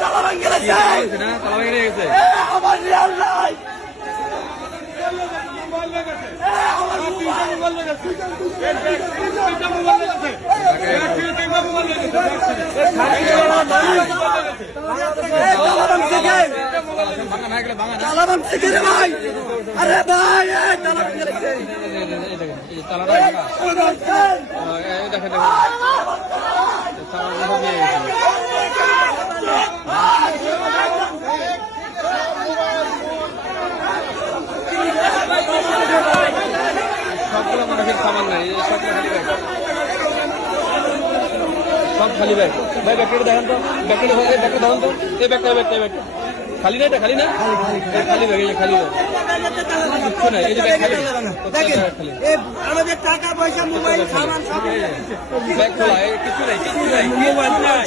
তালা ভেঙে গেছে না, তালা ভেঙে গেছে আমার রিয়াল নাই তালা ভাঙছে কে রে ভাই? আরে ভাই তালা ভেঙে গেছে, তালাটা দেখেন সবগুলো মানুষের সামান নাই, সব খালি ব্যাগ। ভাই ব্যাগটা দেখেন তো, ব্যাগটা দেখেন তো, এই ব্যাগটা খালি না, এটা খালি না, খালি ব্যাগ, এই খালি ব্যাগ কিছু নাই, এই যে ব্যাগ খালি, আমাদের টাকা পয়সা মোবাইল সামান সব ব্যাগ খোলা, কিছু নাই, মোবাইল নাই।